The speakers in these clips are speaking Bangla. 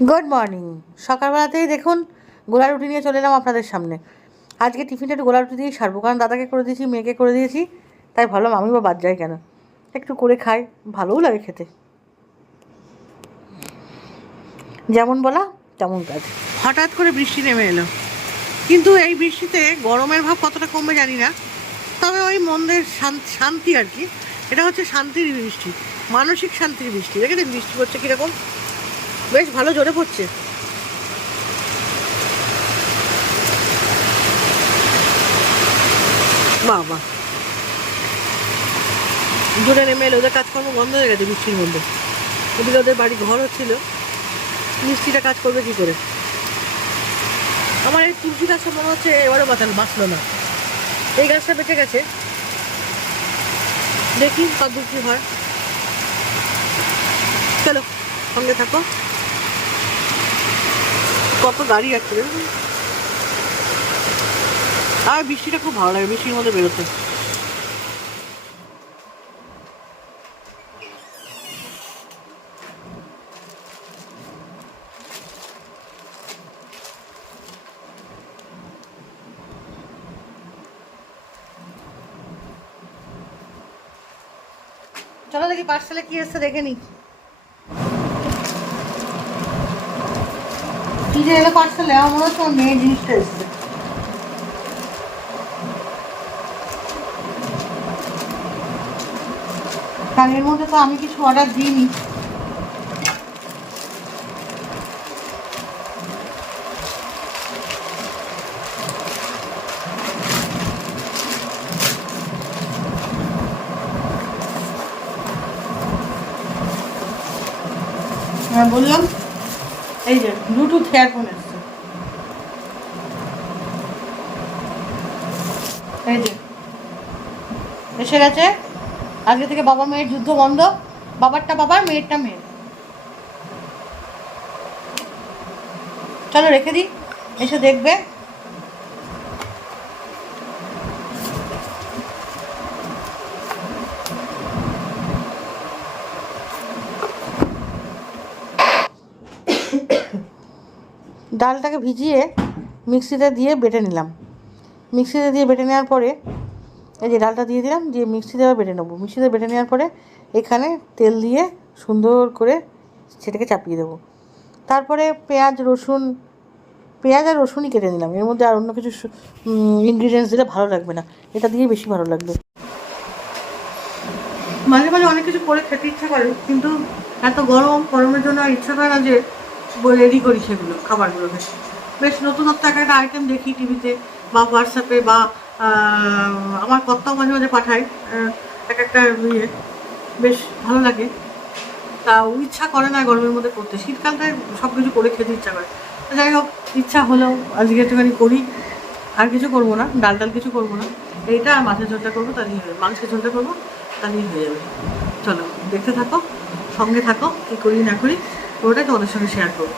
গুড মর্নিং সকালবেলাতেই দেখুন গোলা রুটি নিয়ে চলে এলাম আপনাদের সামনে। আজকে টিফিনটা একটু গোলা রুটি দিয়েই সারবো, কারণ দাদাকে করে দিয়েছি, মেয়েকে করে দিয়েছি, তাই ভাবলাম আমি বা বাদ যাই কেন? একটু করে খাই, ভালোও লাগে খেতে। যেমন বলা, তেমন কাজ। হঠাৎ করে বৃষ্টি নেমে এলো। কিন্তু এই বৃষ্টিতে গরমের ভাব কতটা কমবে জানি না। তবে ওই মন্দের শান- শান্তি আর কি। এটা হচ্ছে শান্তির বৃষ্টি, মানসিক শান্তির বৃষ্টি। দেখেছেন বৃষ্টি হচ্ছে কীরকম? বেশ ভালো জোরে পড়ছে। বাবা। জোরে নেমে এলো, ওদের কাজকর্ম বন্ধ হয়ে গেছে বৃষ্টির মধ্যে। ওদিকে ওদের বাড়ি ঘর হচ্ছিল মিষ্টিটা কাজ করবে কি করে? আমার এই তুলসী গাছটা মনে হচ্ছে এবারও বাঁচাল বাঁচলো না। এই গাছটা বেঁচে গেছে। দেখি কদ্দূর কি হয়। চলো, সঙ্গে থাকো। কত গাড়ি দেখুন। আর বৃষ্টিটা খুব ভালো লাগে, বৃষ্টির মধ্যে বেরোতে চলো দেখি পার্সেলে কি এসছে দেখে নি যে এলো পার্সেলে আমার মনে হচ্ছে মেয়ের জিনিসটা কারণ এর মধ্যে তো আমি কিছু অর্ডার দিইনি। হ্যাঁ বললাম। এই যে ব্লুটুথ হেয়ারফোন এসছে। এই যে, এসে গেছে। আজকে থেকে বাবা মেয়ের যুদ্ধ বন্ধ। বাবারটা বাবার মেয়েরটা মেয়ের চলো রেখে দিই, এসে দেখবে। ডালটাকে ভিজিয়ে মিক্সিতে দিয়ে বেটে নিলাম। মিক্সিতে দিয়ে বেটে নেওয়ার পরে এই যে ডালটা দিয়ে দিলাম, দিয়ে মিক্সিতে বেটে নেব। মিক্সিতে বেটে নেওয়ার পরে এখানে তেল দিয়ে সুন্দর করে সেটাকে চাপিয়ে দেবো। তারপরে পেঁয়াজ, রসুন, পেঁয়াজ আর রসুনই কেটে নিলাম। এর মধ্যে আর অন্য কিছু ইনগ্রিডিয়েন্টস দিলে ভালো লাগবে না। এটা দিয়ে বেশি ভালো লাগবে। মাঝে মাঝে অনেক কিছু করে খেতে ইচ্ছা করে, কিন্তু এত গরম, গরমের জন্য ইচ্ছা করে না যে রেডি করি সেগুলো খাবারগুলোকে বেশ। নতুনত্ব একটা একটা আইটেম দেখি টিভিতে বা হোয়াটসঅ্যাপে বা আমার কর্তাও মাঝে মাঝে পাঠায় এক একটা ইয়ে। বেশ ভালো লাগে। তা ইচ্ছা করে না গরমের মধ্যে করতে। শীতকালটায় সব কিছু করে খেতে ইচ্ছা করে। যাই হোক, ইচ্ছা হলেও আজকে একটুখানি করি। আর কিছু করব না ডাল ডাল কিছু করব না। এইটা আর মাছের ঝোলটা করব তাহলেই হবে মাংসের ঝোলটা করব তাহলেই হয়ে যাবে। চলো, দেখতে থাকো, সঙ্গে থাকো, কী করি না করি। ওটাই তোমাদের সঙ্গে শেয়ার করব।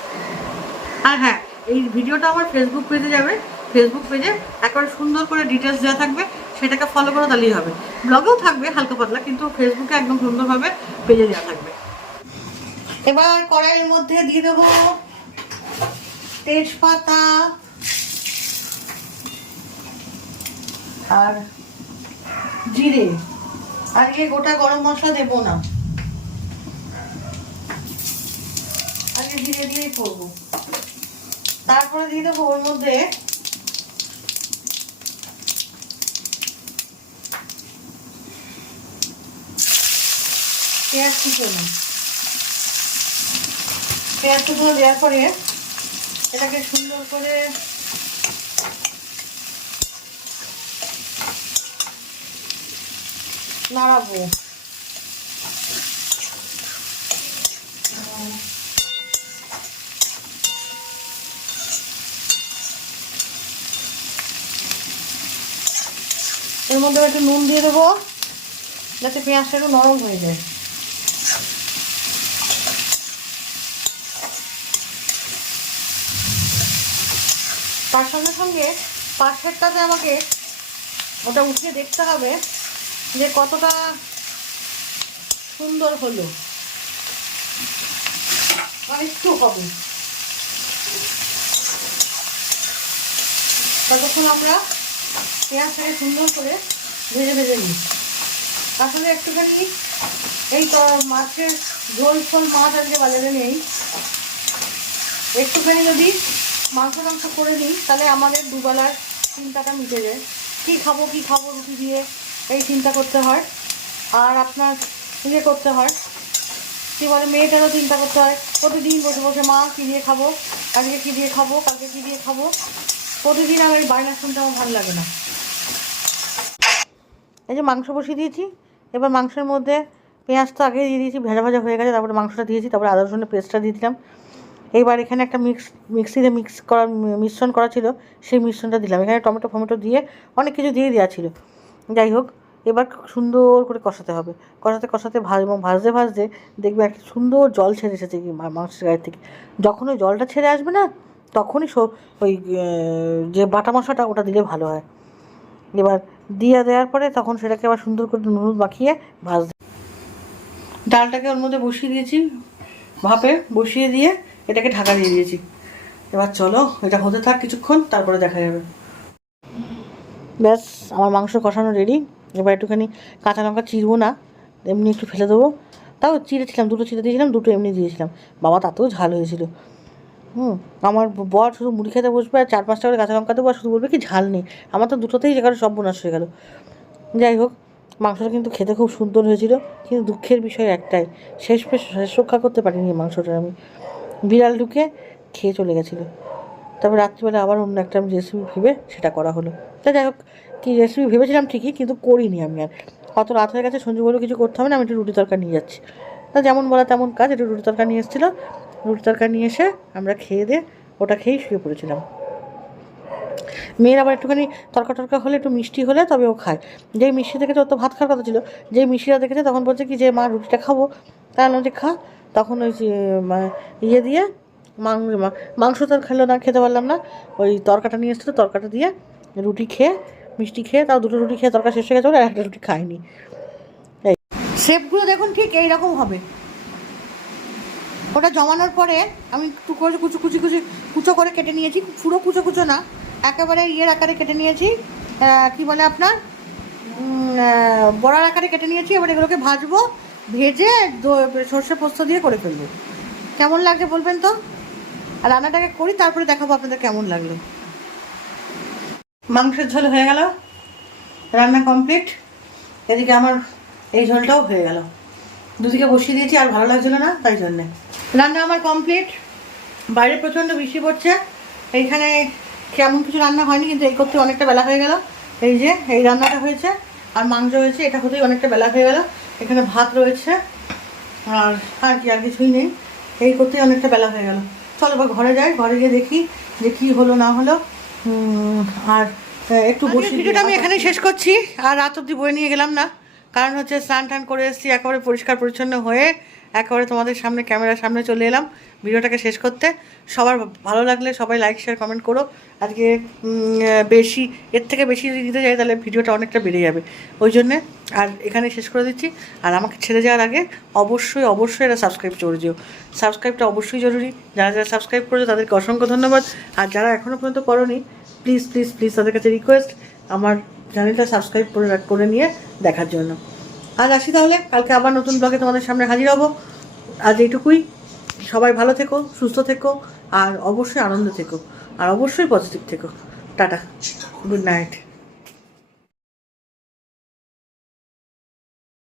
আর হ্যাঁ এই ভিডিওটা আমার ফেসবুক পেজে যাবে। ফেসবুক পেজে একেবারে সুন্দর করে ডিটেলস দেওয়া থাকবে। সেটাকে ফলো করো তাহলেই হবে। ব্লগেও থাকবে, হালকা পাতলা, কিন্তু ফেসবুকে একদম সুন্দরভাবে পেজে দেওয়া থাকবে। এবার কড়াইয়ের মধ্যে দিয়ে দেবো তেজপাতা আর জিরে। আজকে গোটা গরম মশলা দেবো না। আজকে ধীরে ধীরে করব। তারপরে দিয়ে দেবো ওর মধ্যে পেঁয়াজ পেঁয়াজ দেওয়ার পরে এটাকে সুন্দর করে নাড়াবো। এর মধ্যে একটু নুন দিয়ে দেবো, যাতে পেঁয়াজটা একটু নরম হয়ে যায়। তার সঙ্গে সঙ্গে পাশেরটাতে আমাকে ওটা উঠিয়ে দেখতে হবে যে কতটা সুন্দর হলো। একটু হবে। ততক্ষণ আমরা পেঁয়াজটাকে সুন্দর করে ভেজে ভেজে নিই। আসলে একটুখানি এই মাছের ঝোল ফোল মাছ আজকে বাজারে নেই। একটুখানি যদি মাংস টাংস করে নিই, তাহলে আমাদের দুবেলার চিন্তাটা মিটে যায়। কী খাব কী খাব রুটি দিয়ে, এই চিন্তা করতে হয়। আর আপনার ইয়ে করতে হয়, কী বলে, মেয়েটারও চিন্তা করতে হয়, প্রতিদিন বসে বসে মা কী দিয়ে খাব, আজকে কী দিয়ে খাব, কালকে কী দিয়ে খাব। প্রতিদিন আমার এই বায়না শুনতে আমার ভালো লাগে না। এই যে মাংস বসিয়ে দিয়েছি। এবার মাংসের মধ্যে পেঁয়াজ তো আগে দিয়ে দিয়েছি, ভেজা ভাজা হয়ে গেছে, তারপরে মাংসটা দিয়েছি, তারপরে আদা রসুনের পেস্টটা দিয়ে দিলাম। এইবার এখানে একটা মিক্স মিক্সিতে মিক্স করা, মিশ্রণ করা ছিল, সেই মিশ্রণটা দিলাম। এখানে টমেটো ফমেটো দিয়ে অনেক কিছু দিয়ে দেওয়া ছিল। যাই হোক, এবার সুন্দর করে কষাতে হবে। কষাতে কষাতে ভাজ, এবং ভাজতে ভাজতে দেখবে একটা সুন্দর জল ছেড়ে এসেছে কি মাংসের গায়ের থেকে। যখন ওই জলটা ছেড়ে আসবে না, তখনই ওই যে বাটা মশলাটা, ওটা দিলে ভালো হয়। এবার দিয়ে দেওয়ার পরে তখন সেটাকে আবার সুন্দর করে নুন মাখিয়ে ভাজতে ডালটাকে ওর মধ্যে বসিয়ে দিয়েছি, ভাপে বসিয়ে দিয়ে এটাকে ঢাকা দিয়ে দিয়েছি। এবার চলো, এটা হতে থাক কিছুক্ষণ, তারপরে দেখা যাবে। ব্যাস, আমার মাংস কষানো রেডি এবার একটুখানি কাঁচা লঙ্কা চিরবো না, এমনি একটু ফেলে দেবো। তাও চিড়েছিলাম, দুটো চিড়ে দিয়েছিলাম, দুটো এমনি দিয়েছিলাম। বাবা, তাতেও ঝাল হয়েছিল। হুম, আমার বর শুধু মুড়ি খেতে বসবে আর চার পাঁচটা করে কাঁচা লঙ্কা দেবো আর শুধু বলবে কি ঝাল নেই। আমার তো দুটোতেই যেখানে সব বোনাস হয়ে গেল। যাই হোক, মাংসটা কিন্তু খেতে খুব সুন্দর হয়েছিল, কিন্তু দুঃখের বিষয় একটাই, শেষ শেষ রক্ষা করতে পারিনি মাংসটা আমি। বিড়াল ঢুকে খেয়ে চলে গেছিল। তারপর রাত্রিবেলা আবার অন্য একটা আমি রেসিপি ভেবে সেটা করা হলো। তা যাই হোক, কী রেসিপি ভেবেছিলাম ঠিকই, কিন্তু করিনি আমি আর। অত রাত হয়ে গেছে, সঞ্জু বলে কিছু করতে হবে না, আমি একটু রুটি তরকারি নিয়ে যাচ্ছি। তা যেমন বলা তেমন কাজ, একটু রুটি তরকারি নিয়ে এসেছিল। রুটি তরকারি নিয়ে এসে আমরা খেয়ে দিয়ে ওটা খেয়েই শুয়ে পড়েছিলাম। মেয়ের আবার একটুখানি তরকা টরকা হলে, একটু মিষ্টি হলে তবে ও খায়। যেই মিষ্টি দেখেছে ওর তো ভাত খাওয়ার কথা ছিল, যেই মিষ্টিটা দেখেছে তখন বলছে কি, যে মা রুটিটা খাব তাই আমি যে খা। তখন ওই ইয়ে দিয়ে মাংস তো খেলো না খেতে পারলাম না। ওই তরকাটা নিয়ে এসেছিল, তরকাটা দিয়ে রুটি খেয়ে, মিষ্টি খেয়ে, তাও দুটো রুটি খেয়ে তরকা শেষ হয়ে গেছে আর একটা রুটি এই, শেপগুলো দেখুন ঠিক এইরকম হবে। ওটা জমানোর পরে আমি করে কুচু কুচি কুচি কুচো করে কেটে নিয়েছি। পুরো কুচো কুচো না, একেবারে ইয়ের আকারে কেটে নিয়েছি। কি বলে আপনার? বড়ার আকারে কেটে নিয়েছি। এবার এগুলোকে ভাজবো, ভেজে সর্ষে পোস্ত দিয়ে করে ফেলব। কেমন লাগছে বলবেন তো? আর রান্নাটাকে করি, তারপরে দেখাবো আপনাদের কেমন লাগল। মাংসের ঝোল হয়ে গেল, রান্না কমপ্লিট। এদিকে আমার এই ঝোলটাও হয়ে গেল। দুদিকে বসিয়ে দিয়েছি, আর ভালো লাগছিল না, তাই জন্যে। রান্না আমার কমপ্লিট বাইরে প্রচণ্ড বৃষ্টি পড়ছে। এইখানে কেমন কিছু রান্না হয়নি কিন্তু এই করতে অনেকটা বেলা হয়ে গেল। এই যে এই রান্নাটা হয়েছে। আর মাংস হয়েছে এটা হতেই অনেকটা বেলা হয়ে গেল। এখানে ভাত রয়েছে। আর আর কি আর কিছুই নেই। এই করতেই অনেকটা বেলা হয়ে গেল। চলো এবার ঘরে যাই। ঘরে গিয়ে দেখি যে কি হলো না হলো। আর একটু বসে ভিডিওটা আমি এখানেই শেষ করছি। আর রাত অব্দি বয়ে নিয়ে গেলাম না। কারণ হচ্ছে স্নান টান করে এসেছি, একেবারে পরিষ্কার পরিচ্ছন্ন হয়ে একেবারে তোমাদের সামনে ক্যামেরার সামনে চলে এলাম ভিডিওটাকে শেষ করতে। সবার ভালো লাগলে সবাই লাইক শেয়ার কমেন্ট করো। আজকে বেশি, এর থেকে বেশি যদি দিতে যাই তাহলে ভিডিওটা অনেকটা বেড়ে যাবে। ওই জন্যে আর এখানে শেষ করে দিচ্ছি। আর আমাকে ছেড়ে যাওয়ার আগে অবশ্যই অবশ্যই এটা সাবস্ক্রাইব করে দিও সাবস্ক্রাইবটা অবশ্যই জরুরি। যারা যারা সাবস্ক্রাইব করেছ তাদেরকে অসংখ্য ধন্যবাদ। আর যারা এখনও পর্যন্ত করনি প্লিজ প্লিজ প্লিজ তাদের কাছে রিকোয়েস্ট আমার চ্যানেলটা সাবস্ক্রাইব করে করে নিয়ে দেখার জন্য। আজ আসি তাহলে, কালকে আবার নতুন ব্লগে তোমাদের সামনে হাজির হব। আজ এইটুকুই। সবাই ভালো থেকো, সুস্থ থেকো, আর অবশ্যই আনন্দ থেকো, আর অবশ্যই পজিটিভ থেকো। টাটা। Good night